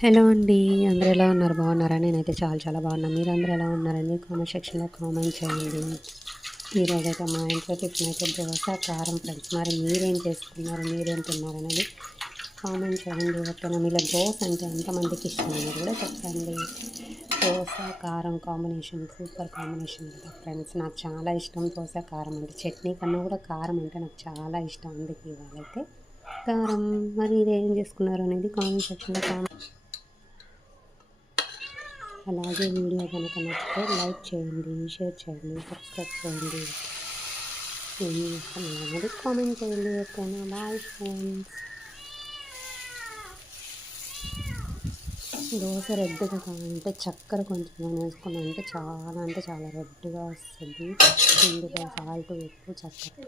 Hello అండి. అందరూ ఎలా ఉన్నారు? బాగున్నారా? నేనైతే చాలా చాలా బాగున్నాను. మీరందరూ ఎలా ఉన్నారండి? కామెంట్ సెక్షన్‌లో కామెంట్ చేయండి. ఈరోజైతే మా ఇంట్లో టిఫిన్ అయితే దోస, కారం ఫ్రెండ్స్. మరి మీరేం చేసుకున్నారు? మీరేం తిన్నారనేది కామెంట్ చేయండి. ఓకేనా? మీలో దోస అంటే ఎంతమందికి ఇష్టం అనేది కూడా చెప్పండి. దోస, కారం కాంబినేషన్ సూపర్ కాంబినేషన్ కదా ఫ్రెండ్స్. నాకు చాలా ఇష్టం దోస, కారం అంటే. చట్నీ కన్నా కూడా కారం అంటే నాకు చాలా ఇష్టం. అందుకే ఇవాళైతే కారం. మరి మీరేం చేసుకున్నారు అనేది కామెంట్ సెక్షన్‌లో కామెంట్. అలాగే వీడియో కనుక నచ్చితే లైక్ చేయండి, షేర్ చేయండి, సబ్స్క్రైబ్ చేయండి. ఏం చేస్తున్నారు అనేది కామెంట్ చేయండి. ఓకేనా? Bye friends. దోశ రెడ్గా కావాలంటే చక్కెర కొంచెం వేసుకున్నామంటే చాలా అంటే చాలా రెడ్గా వస్తుంది. ఇందులో సాల్ట్, ఉప్పు, చక్కెర